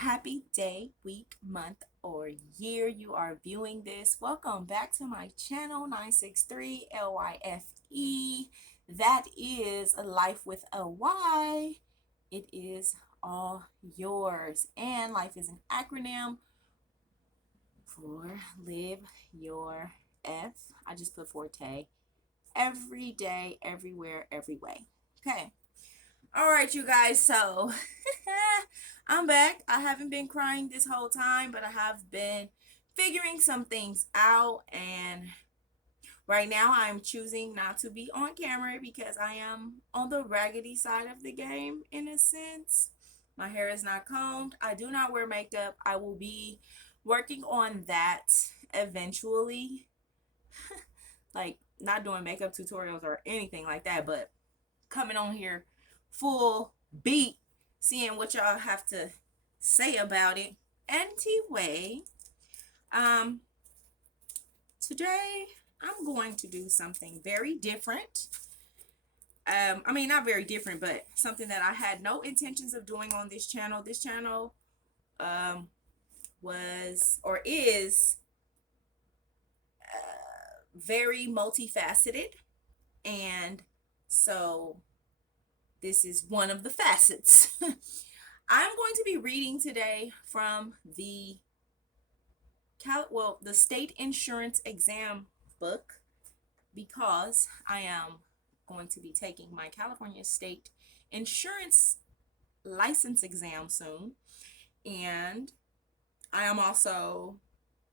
Happy day, week, month, or year you are viewing this. Welcome back to my channel 963 LYFE. That is a life with a Y. It is all yours. And life is an acronym for live your F. I just put forte. Every day, everywhere, every way. Okay. All right, you guys. So I'm back. I haven't been crying this whole time, but I have been figuring some things out. And right now, I'm choosing not to be on camera because I am on the raggedy side of the game in a sense. My hair is not combed. I do not wear makeup. I will be working on that eventually. Like, not doing makeup tutorials or anything like that, but coming on here full beat, seeing what y'all have to say about it. Anyway, um, today I'm going to do something very different. I mean, not very different, but something that I had no intentions of doing on this channel. This channel um, was or is very multifaceted, and so this is one of the facets. I'm going to be reading today from the state insurance exam book because I am going to be taking my California state insurance license exam soon, and I am also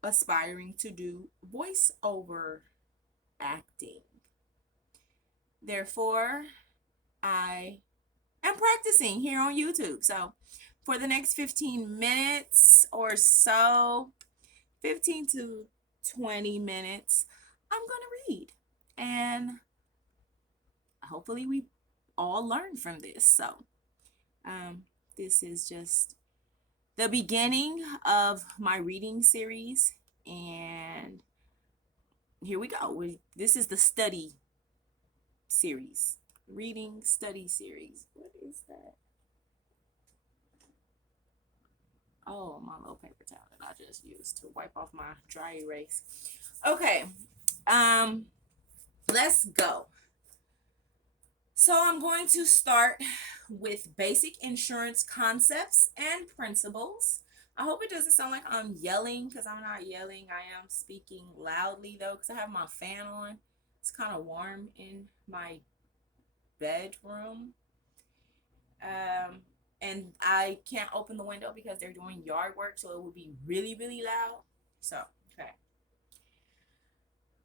aspiring to do voiceover acting. Therefore, I am practicing here on YouTube. So, for the next 15 minutes or so, 15 to 20 minutes, I'm going to read. And hopefully, we all learn from this. So, um, this is just the beginning of my reading series. And here we go. This is the study series, reading study series. What is that? Oh, my little paper towel that I just used to wipe off my dry erase. Okay, um, let's go. So I'm going to start with basic insurance concepts and principles. I hope it doesn't sound like I'm yelling because I'm not yelling. I am speaking loudly though because I have my fan on. It's kind of warm in my bedroom. Um, and I can't open the window because they're doing yard work, so it will be really, really loud. So, okay.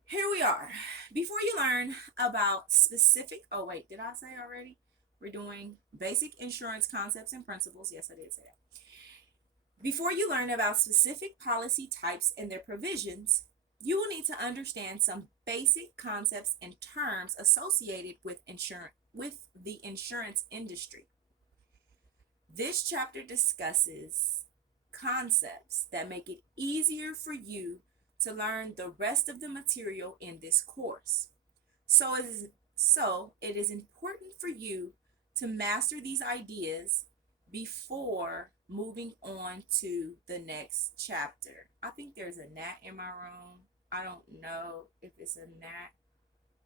Here we are. Before you learn about specific, oh, wait, did I say already? We're doing basic insurance concepts and principles. Yes, I did say that. Before you learn about specific policy types and their provisions, you will need to understand some basic concepts and terms associated with the insurance industry. This chapter discusses concepts that make it easier for you to learn the rest of the material in this course. So it is important for you to master these ideas before moving on to the next chapter. I think there's a gnat in my room. I don't know if it's a gnat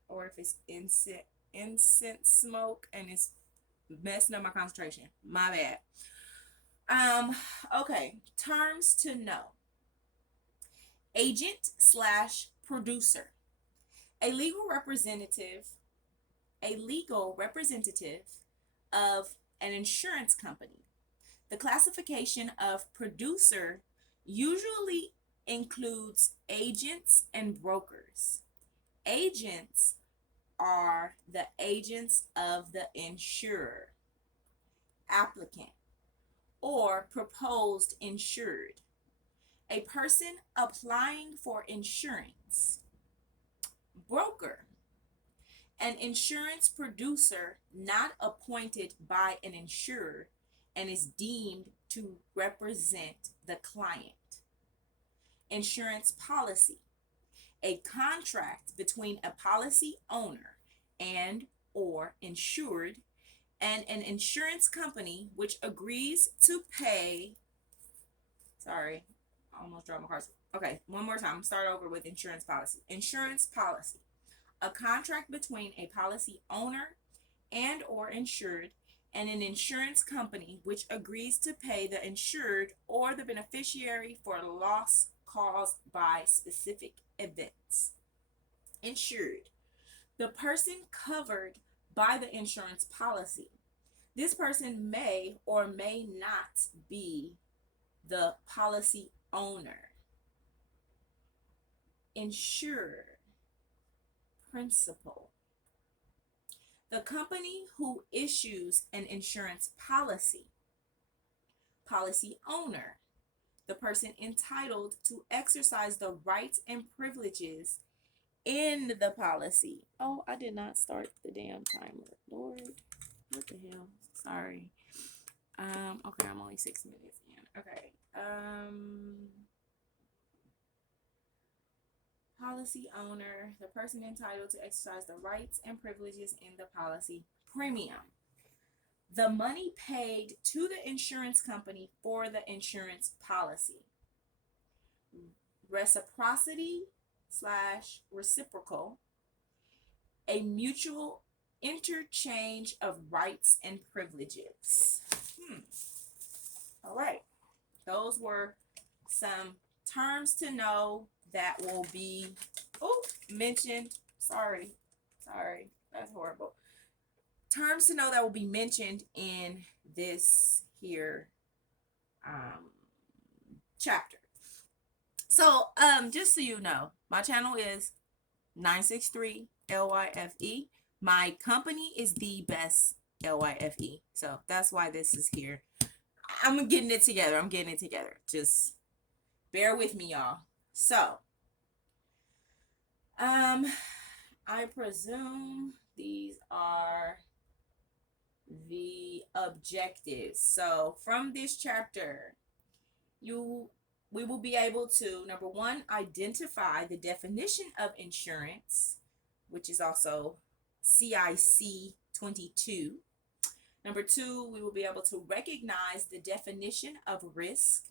or if it's incense smoke and it's messing up my concentration. My bad. Okay. Terms to know. Agent slash producer. A legal representative, a legal representative of an insurance company. The classification of producer usually includes agents and brokers. Agents are the agents of the insurer, applicant, or proposed insured. A person applying for insurance. Broker, an insurance producer not appointed by an insurer and is deemed to represent the client. Insurance policy, a contract between a policy owner and or insured and an insurance company which agrees to pay Sorry. I almost dropped my cards. Okay, one more time. Start over with insurance policy. Insurance policy. A contract between a policy owner and or insured and an insurance company which agrees to pay the insured or the beneficiary for loss caused by specific events. Insured. The person covered by the insurance policy. This person may or may not be the policy owner. Insured. Principal. The company who issues an insurance policy. Policy owner. The person entitled to exercise the rights and privileges in the policy. Oh, I did not start the damn timer. Lord, what the hell? Sorry. Okay, I'm only 6 minutes in. Okay. Policy owner, the person entitled to exercise the rights and privileges in the policy. Premium. The money paid to the insurance company for the insurance policy. Reciprocity / reciprocal. A mutual interchange of rights and privileges. All right. Those were some terms to know that will be mentioned. Sorry, that's horrible. Terms to know that will be mentioned in this here chapter. So just so you know, my channel is 963 LYFE. My company is The Best LYFE. So that's why this is here. I'm getting it together. Just bear with me, y'all. So I presume these are the objectives. So from this chapter, we will be able to, number one, identify the definition of insurance, which is also CIC 22. Number two, we will be able to recognize the definition of risk.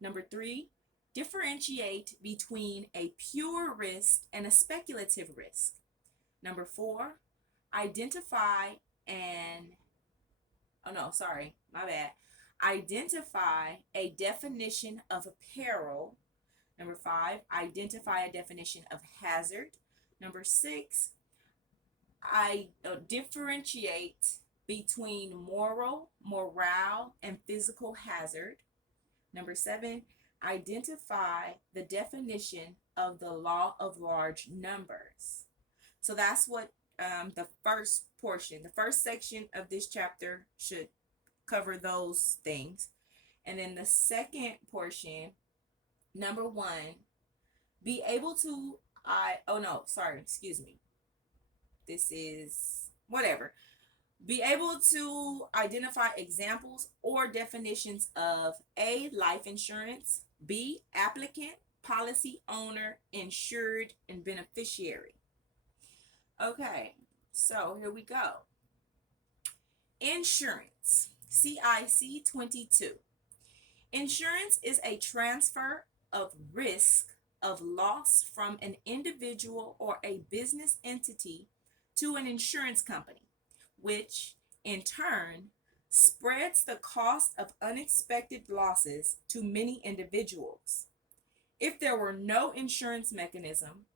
Number three, differentiate between a pure risk and a speculative risk. Number four, identify a definition of peril. Number five, identify a definition of hazard. Number six, differentiate between morale, and physical hazard. Number seven, identify the definition of the law of large numbers. So that's what the first section of this chapter should cover those things. And then the second portion, number one, be able to, Be able to identify examples or definitions of A, life insurance, B, applicant, policy owner, insured, and beneficiary. Okay, so here we go. Insurance, CIC 22. Insurance is a transfer of risk of loss from an individual or a business entity to an insurance company, which in turn spreads the cost of unexpected losses to many individuals. If there were no insurance mechanism,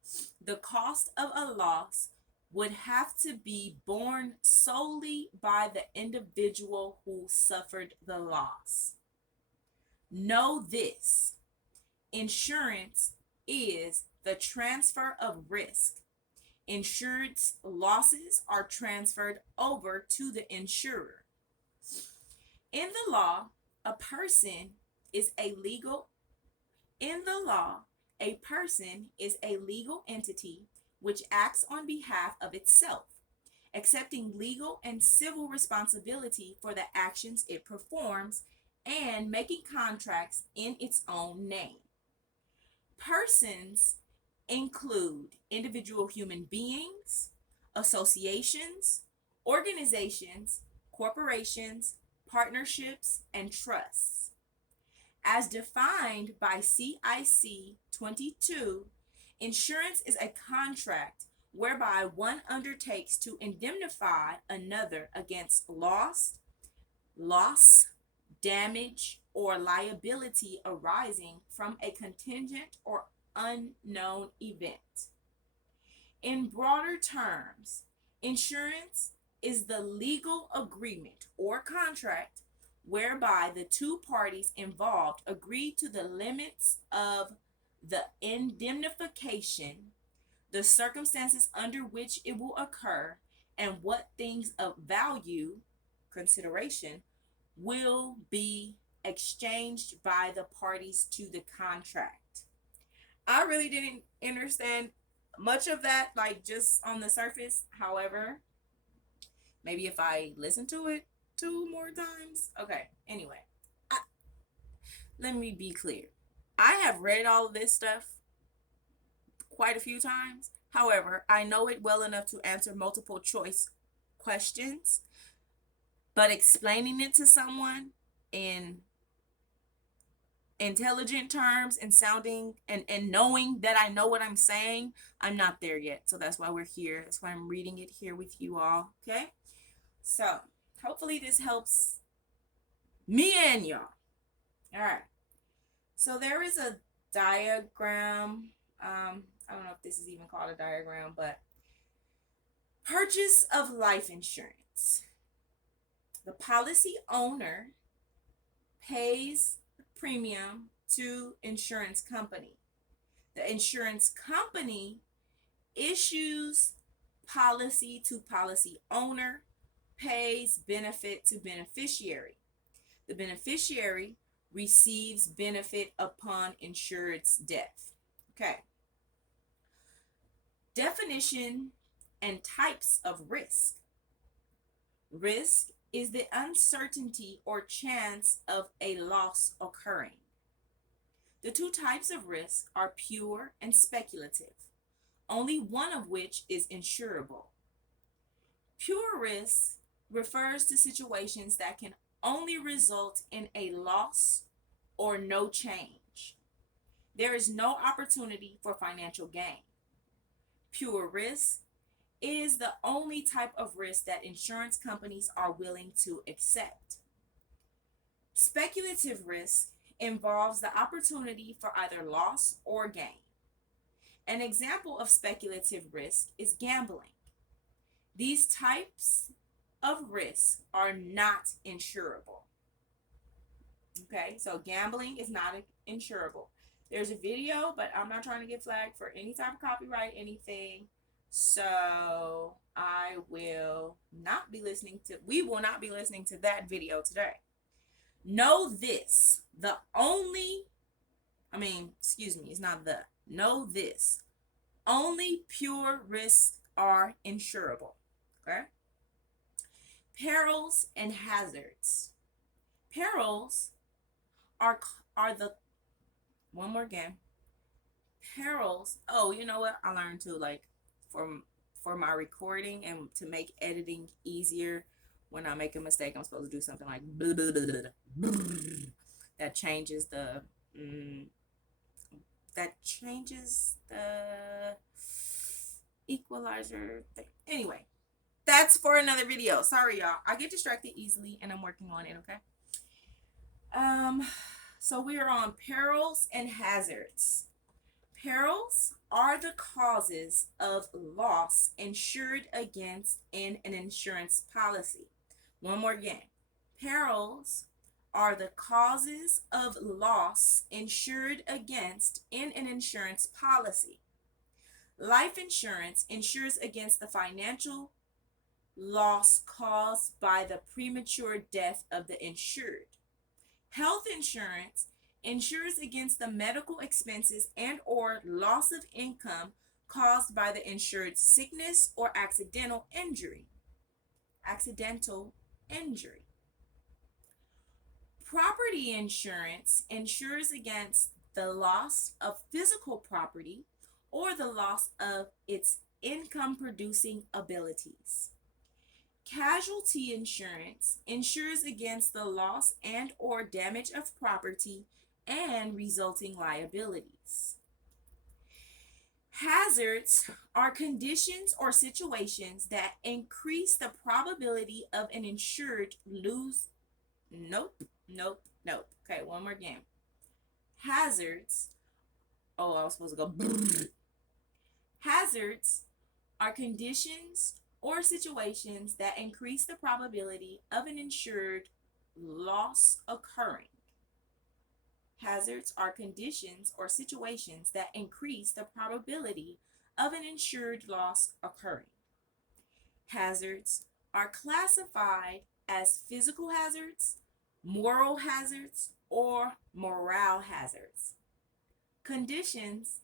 the cost of a loss would have to be borne solely by the individual who suffered the loss. Know this: insurance is the transfer of risk. Insured's losses are transferred over to the insurer. In the law, a person is a legal entity which acts on behalf of itself, accepting legal and civil responsibility for the actions it performs and making contracts in its own name. Persons include individual human beings, associations, organizations, corporations, partnerships, and trusts. As defined by CIC 22, insurance is a contract whereby one undertakes to indemnify another against loss, damage, or liability arising from a contingent or unknown event. In broader terms, insurance is the legal agreement or contract whereby the two parties involved agree to the limits of the indemnification, the circumstances under which it will occur, and what things of value, consideration, will be exchanged by the parties to the contract. I really didn't understand much of that, like just on the surface. However, maybe if I listen to it 2 more times. Okay, anyway, let me be clear. I have read all of this stuff quite a few times. However, I know it well enough to answer multiple choice questions, but explaining it to someone in intelligent terms and sounding and knowing that I know what I'm saying, I'm not there yet. So that's why we're here. That's why I'm reading it here with you all. Okay? So hopefully this helps me and y'all. All right. So there is a diagram. I don't know if this is even called a diagram, but purchase of life insurance. The policy owner pays the premium to insurance company. The insurance company issues policy to policy owner, pays benefit to beneficiary. The beneficiary receives benefit upon insured's death. Okay. Definition and types of risk. Risk is the uncertainty or chance of a loss occurring. The two types of risk are pure and speculative, only one of which is insurable. Pure risk refers to situations that can only result in a loss or no change. There is no opportunity for financial gain. Pure risk is the only type of risk that insurance companies are willing to accept. Speculative risk involves the opportunity for either loss or gain. An example of speculative risk is gambling. These types of risk are not insurable. Okay, so gambling is not insurable. There's a video, but I'm not trying to get flagged for any type of copyright, anything. So we will not be listening to that video today. Know this, know this, only pure risks are insurable. Okay? Perils and hazards. Perils are the, one more again, perils. Oh, you know what? I learned to, like, for my recording and to make editing easier, when I make a mistake, I'm supposed to do something like blah, blah, blah, blah, blah. That changes the equalizer thing. Anyway, that's for another video. Sorry, y'all. I get distracted easily, and I'm working on it. Okay. So we are on perils and hazards. Perils are the causes of loss insured against in an insurance policy. One more again. Perils are the causes of loss insured against in an insurance policy. Life insurance insures against the financial loss caused by the premature death of the insured. Health insurance insures against the medical expenses and or loss of income caused by the insured's sickness or accidental injury. Property insurance insures against the loss of physical property or the loss of its income producing abilities. Casualty insurance insures against the loss and or damage of property and resulting liabilities. Hazards are conditions or situations that increase the probability of an insured lose. Nope, nope, nope. Okay, one more again. Hazards. Oh, I was supposed to go. Hazards are conditions or situations that increase the probability of an insured loss occurring. Hazards are conditions or situations that increase the probability of an insured loss occurring. Hazards are classified as physical hazards, moral hazards, or morale hazards. Conditions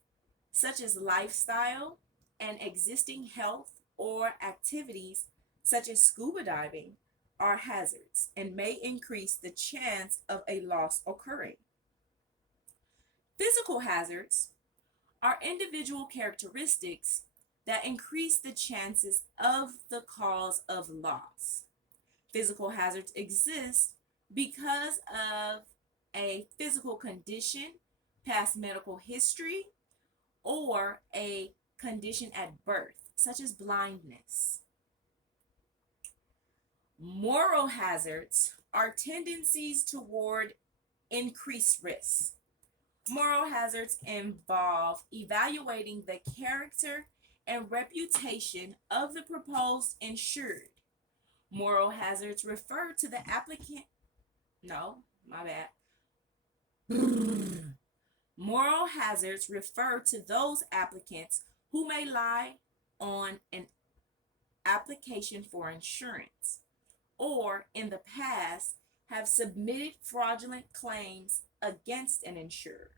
such as lifestyle and existing health or activities such as scuba diving are hazards and may increase the chance of a loss occurring. Physical hazards are individual characteristics that increase the chances of the cause of loss. Physical hazards exist because of a physical condition, past medical history, or a condition at birth, such as blindness. Moral hazards are tendencies toward increased risk. Moral hazards involve evaluating the character and reputation of the proposed insured. Moral hazards refer to the applicant. No, my bad. Moral hazards refer to those applicants who may lie on an application for insurance or in the past have submitted fraudulent claims against an insurer.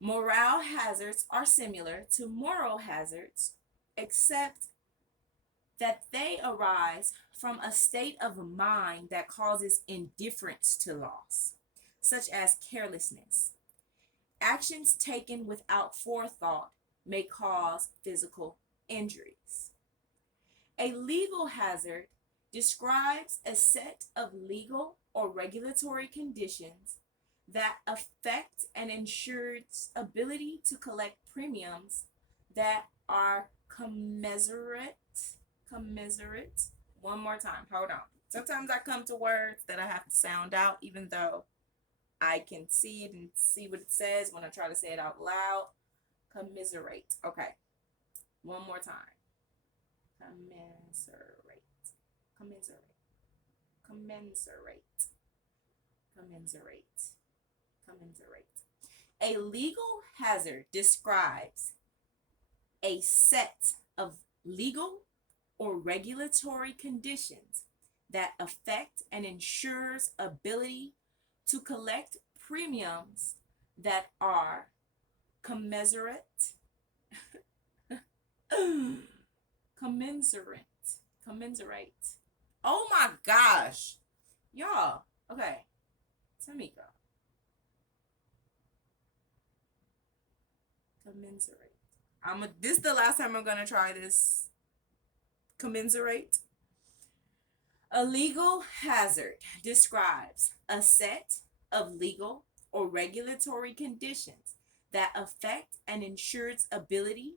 Morale hazards are similar to moral hazards, except that they arise from a state of mind that causes indifference to loss, such as carelessness. Actions taken without forethought may cause physical injuries. A legal hazard describes a set of legal or regulatory conditions that affect an insured's ability to collect premiums that are commensurate. One more time. Hold on. Sometimes I come to words that I have to sound out, even though I can see it and see what it says when I try to say it out loud. Commiserate. Okay. One more time. Commensurate. Commensurate. Commensurate. Commensurate. Commensurate. A legal hazard describes a set of legal or regulatory conditions that affect an insurer's ability to collect premiums that are commensurate. Commensurate. Commensurate. Oh my gosh. Y'all. Okay. Tamika. Commensurate. This is the last time I'm gonna try this. Commensurate. A legal hazard describes a set of legal or regulatory conditions that affect an insured's ability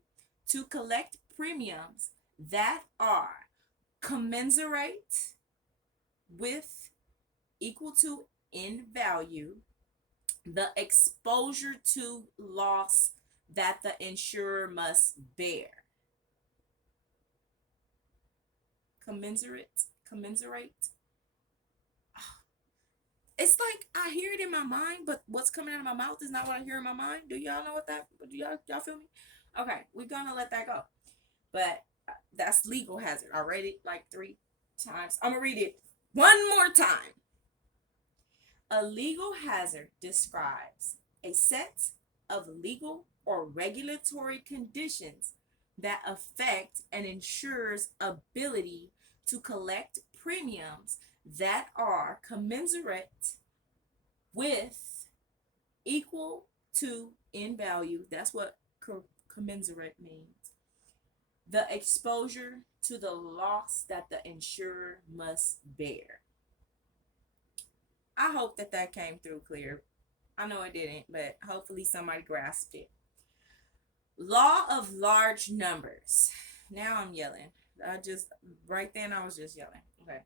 to collect premiums that are commensurate with, equal to, in value, the exposure to loss that the insurer must bear. Commensurate. It's like I hear it in my mind, but what's coming out of my mouth is not what I hear in my mind. Do y'all know what that? Do y'all feel me? Okay, we're gonna let that go. But that's legal hazard. I read it like 3 times. I'm gonna read it one more time. A legal hazard describes a set of legal or regulatory conditions that affect an insurer's ability to collect premiums that are commensurate with, equal to, in value. That's what commensurate means. The exposure to the loss that the insurer must bear. I hope that came through clear. I know it didn't, but hopefully somebody grasped it. Law of large numbers. Now I'm yelling. I just, right then, I was just yelling. Okay.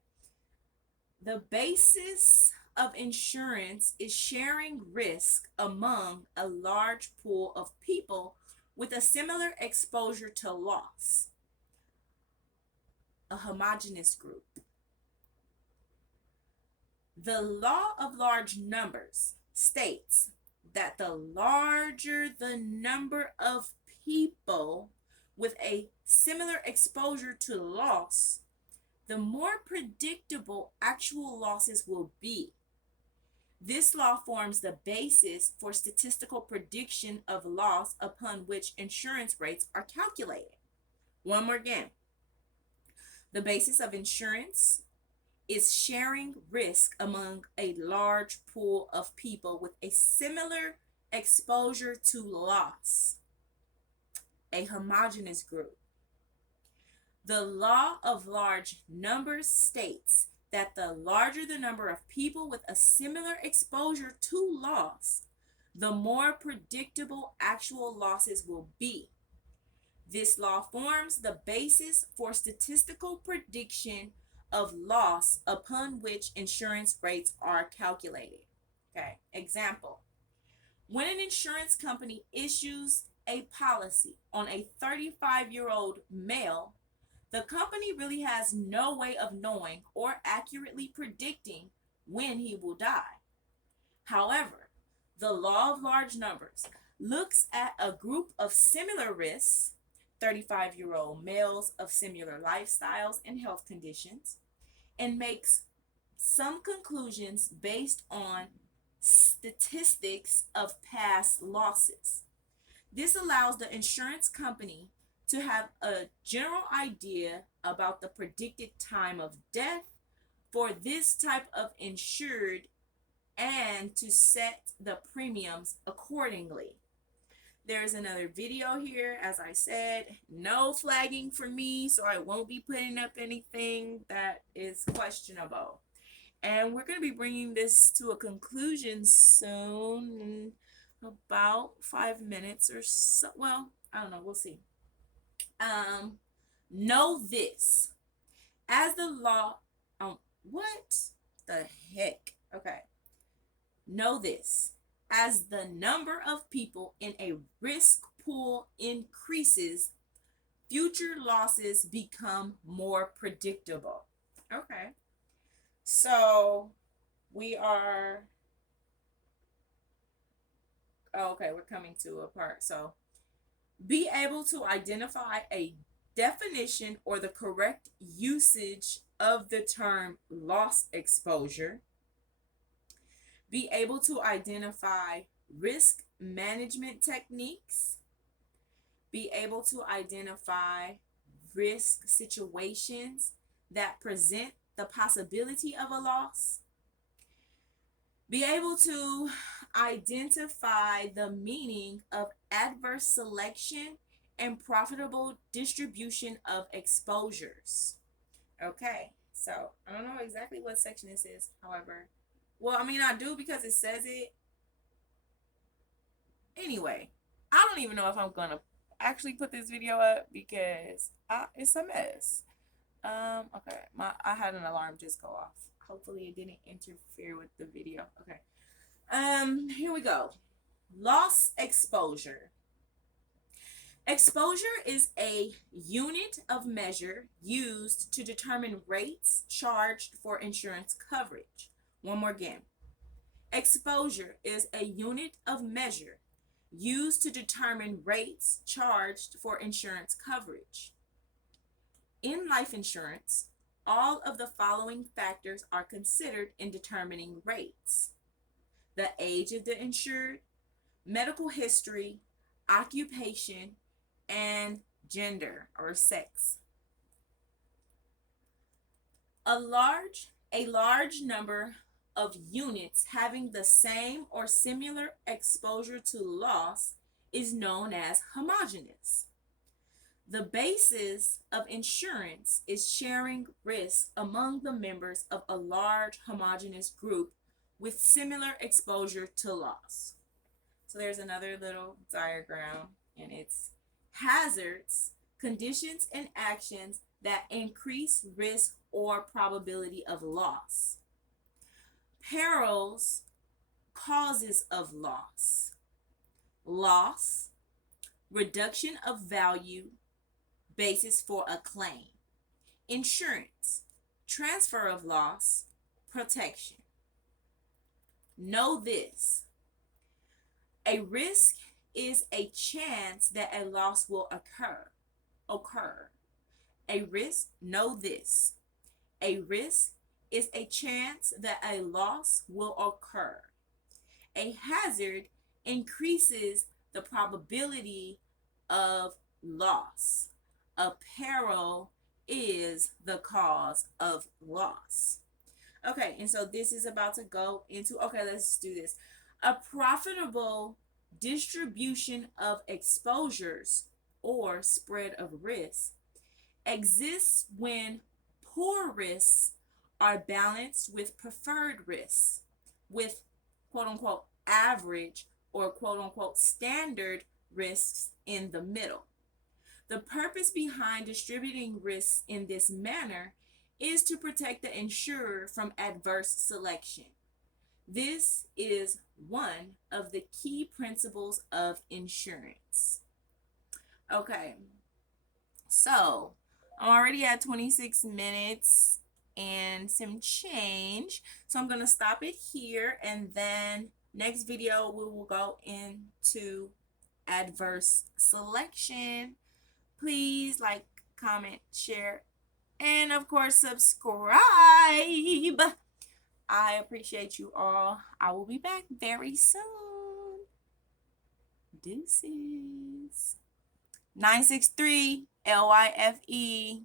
The basis of insurance is sharing risk among a large pool of people with a similar exposure to loss, a homogeneous group. The law of large numbers states that the larger the number of people with a similar exposure to loss, the more predictable actual losses will be. This law forms the basis for statistical prediction of loss upon which insurance rates are calculated. One more again. The basis of insurance is sharing risk among a large pool of people with a similar exposure to loss, a homogeneous group. The law of large numbers states that the larger the number of people with a similar exposure to loss, the more predictable actual losses will be. This law forms the basis for statistical prediction of loss upon which insurance rates are calculated. Okay, example. When an insurance company issues a policy on a 35-year-old male, the company really has no way of knowing or accurately predicting when he will die. However, the law of large numbers looks at a group of similar risks, 35-year-old males of similar lifestyles and health conditions, and makes some conclusions based on statistics of past losses. This allows the insurance company to have a general idea about the predicted time of death for this type of insured and to set the premiums accordingly. There's another video here. As I said, no flagging for me, so I won't be putting up anything that is questionable. And we're going to be bringing this to a conclusion soon, in about 5 minutes or so. Well, I don't know. We'll see. Know this. As the law, what the heck? Okay. Know this. As the number of people in a risk pool increases, future losses become more predictable. Okay. So we are, okay, we're coming to a part. So be able to identify a definition or the correct usage of the term loss exposure. Be able to identify risk management techniques. Be able to identify risk situations that present the possibility of a loss. Be able to identify the meaning of adverse selection and profitable distribution of exposures. Okay, so I don't know exactly what section this is, however. Well, I mean, I do because it says it. Anyway, I don't even know if I'm going to actually put this video up because it's a mess. Okay, I had an alarm just go off. Hopefully it didn't interfere with the video. Okay. Here we go. Loss exposure. Exposure is a unit of measure used to determine rates charged for insurance coverage. One more again. Exposure is a unit of measure used to determine rates charged for insurance coverage. In life insurance, all of the following factors are considered in determining rates: the age of the insured, medical history, occupation, and gender or sex. A large number of units having the same or similar exposure to loss is known as homogeneous. The basis of insurance is sharing risk among the members of a large homogeneous group with similar exposure to loss. So there's another little diagram, and it's hazards, conditions, and actions that increase risk or probability of loss. Perils, causes of loss. Loss, reduction of value, basis for a claim. Insurance, transfer of loss, protection. Know this: a risk is a chance that a loss will occur. A risk, know this: a risk is a chance that a loss will occur. A hazard increases the probability of loss. A peril is the cause of loss. Okay, and so this is about to go into, okay, let's do this. A profitable distribution of exposures or spread of risk exists when poor risks are balanced with preferred risks, with quote unquote average or quote unquote standard risks in the middle. The purpose behind distributing risks in this manner is to protect the insurer from adverse selection. This is one of the key principles of insurance. Okay, so I'm already at 26 minutes and some change. So I'm going to stop it here, and then next video we will go into adverse selection. Please like, comment, share, and of course subscribe. I appreciate you all. I will be back very soon. Deuces. 963 LYFE.